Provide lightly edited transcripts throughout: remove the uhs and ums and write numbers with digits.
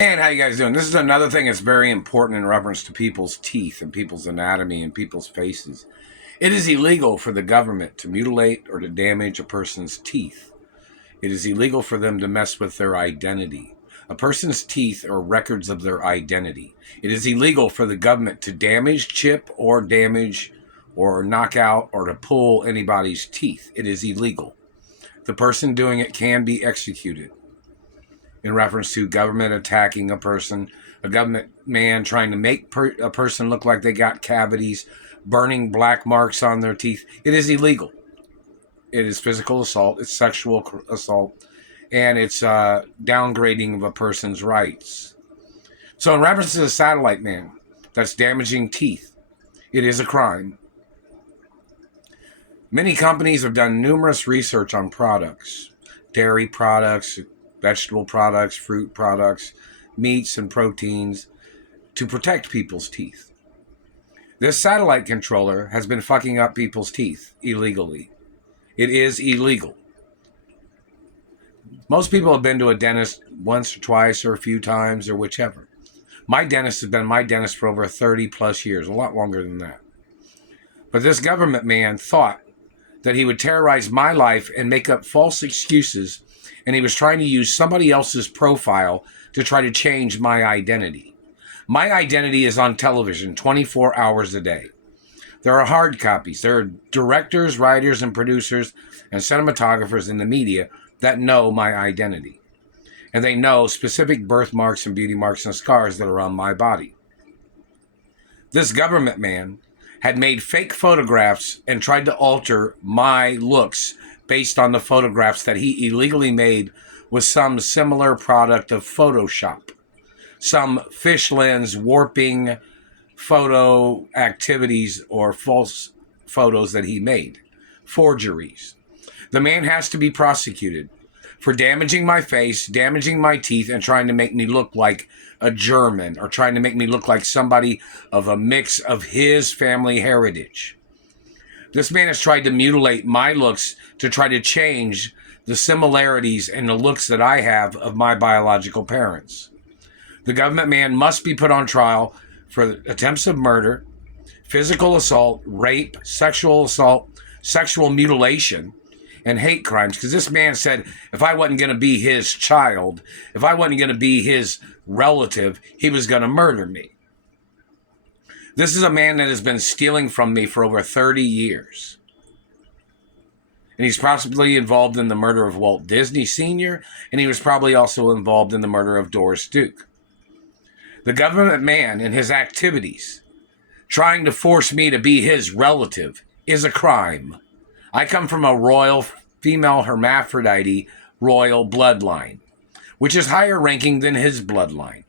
And how you guys doing? This is another thing that's very important in reference to people's teeth and people's anatomy and people's faces. It is illegal for the government to mutilate or to damage a person's teeth. It is illegal for them to mess with their identity. A person's teeth are records of their identity. It is illegal for the government to damage, chip, or damage, or knock out, or to pull anybody's teeth. It is illegal. The person doing it can be executed. In reference to government attacking a person, a government man trying to make a person look like they got cavities, burning black marks on their teeth. It is illegal. It is physical assault, it's sexual assault, and it's downgrading of a person's rights. So in reference to the satellite man that's damaging teeth, it is a crime. Many companies have done numerous research on products, dairy products, vegetable products, fruit products, meats and proteins to protect people's teeth. This satellite controller has been fucking up people's teeth illegally. It is illegal. Most people have been to a dentist once or twice or a few times or whichever. My dentist has been my dentist for over 30 plus years, a lot longer than that. But this government man thought that he would terrorize my life and make up false excuses, and he was trying to use somebody else's profile to try to change my identity. My identity is on television 24 hours a day. There are hard copies. There are directors, writers, and producers and cinematographers in the media that know my identity. And they know specific birthmarks and beauty marks and scars that are on my body. This government man had made fake photographs and tried to alter my looks based on the photographs that he illegally made with some similar product of Photoshop. Some fish lens warping photo activities or false photos that he made. Forgeries. The man has to be prosecuted for damaging my face, damaging my teeth, and trying to make me look like a German or trying to make me look like somebody of a mix of his family heritage. This man has tried to mutilate my looks to try to change the similarities and the looks that I have of my biological parents. The government man must be put on trial for attempts of murder, physical assault, rape, sexual mutilation, and hate crimes. Because this man said if I wasn't going to be his child, if I wasn't going to be his relative, he was going to murder me. This is a man that has been stealing from me for over 30 years. And he's possibly involved in the murder of Walt Disney Sr., and he was probably also involved in the murder of Doris Duke. The government man and his activities, trying to force me to be his relative, is a crime. I come from a royal female hermaphrodite royal bloodline, which is higher ranking than his bloodline.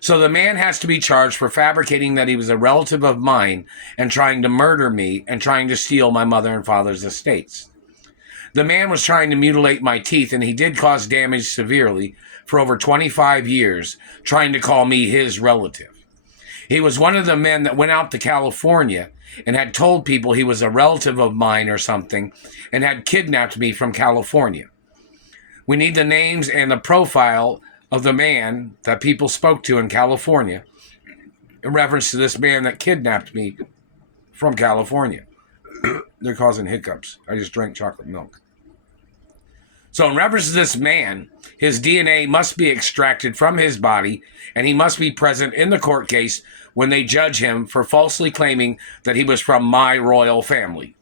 So the man has to be charged for fabricating that he was a relative of mine and trying to murder me and trying to steal my mother and father's estates. The man was trying to mutilate my teeth, and he did cause damage severely for over 25 years, trying to call me his relative. He was one of the men that went out to California and had told people he was a relative of mine or something and had kidnapped me from California. We need the names and the profile of the man that people spoke to in California in reference to this man that kidnapped me from California. They're causing hiccups. I just drank chocolate milk. So in reference to this man, his DNA must be extracted from his body, and he must be present in the court case when they judge him for falsely claiming that he was from my royal family.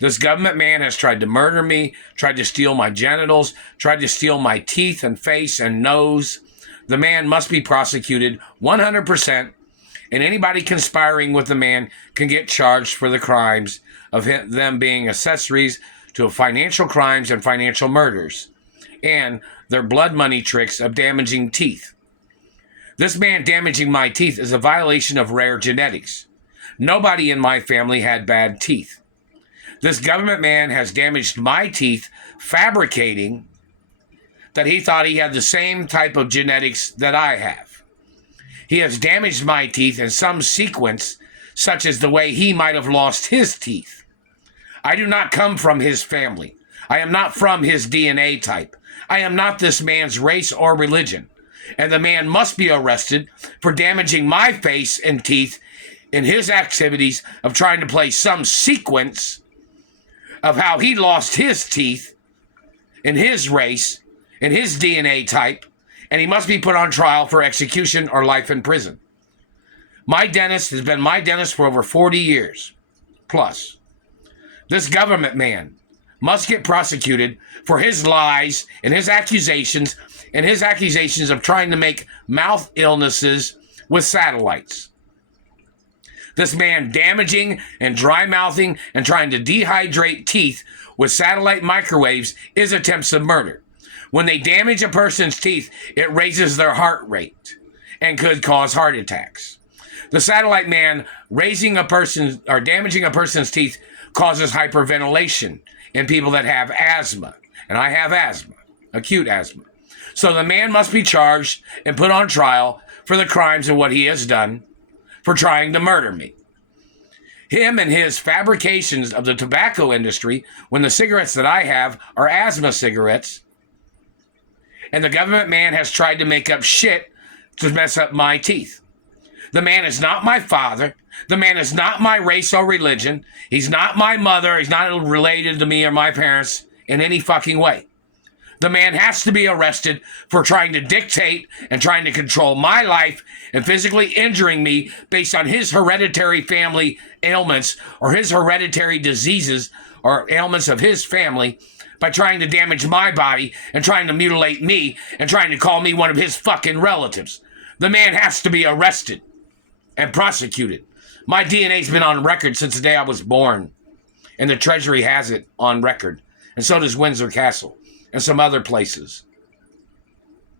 This government man has tried to murder me, tried to steal my genitals, tried to steal my teeth and face and nose. The man must be prosecuted 100%, and anybody conspiring with the man can get charged for the crimes of them being accessories to financial crimes and financial murders, and their blood money tricks of damaging teeth. This man damaging my teeth is a violation of rare genetics. Nobody in my family had bad teeth. This government man has damaged my teeth, fabricating that he thought he had the same type of genetics that I have. He has damaged my teeth in some sequence, such as the way he might have lost his teeth. I do not come from his family. I am not from his DNA type. I am not this man's race or religion. And the man must be arrested for damaging my face and teeth in his activities of trying to play some sequence of how he lost his teeth in his race, in his DNA type, and he must be put on trial for execution or life in prison. My dentist has been my dentist for over 40 years plus. This government man must get prosecuted for his lies and his accusations of trying to make mouth illnesses with satellites. This man damaging and dry mouthing and trying to dehydrate teeth with satellite microwaves is attempts of murder. When they damage a person's teeth, it raises their heart rate and could cause heart attacks. The satellite man raising a person or damaging a person's teeth causes hyperventilation in people that have asthma. And I have asthma, acute asthma. So the man must be charged and put on trial for the crimes of what he has done for trying to murder me. Him and his fabrications of the tobacco industry, when the cigarettes that I have are asthma cigarettes, and the government man has tried to make up shit to mess up my teeth. The man is not my father. The man is not my race or religion. He's not my mother. He's not related to me or my parents in any fucking way. The man has to be arrested for trying to dictate and trying to control my life and physically injuring me based on his hereditary family ailments or his hereditary diseases or ailments of his family by trying to damage my body and trying to mutilate me and trying to call me one of his fucking relatives. The man has to be arrested and prosecuted. My DNA's been on record since the day I was born, and the Treasury has it on record, and so does Windsor Castle and some other places.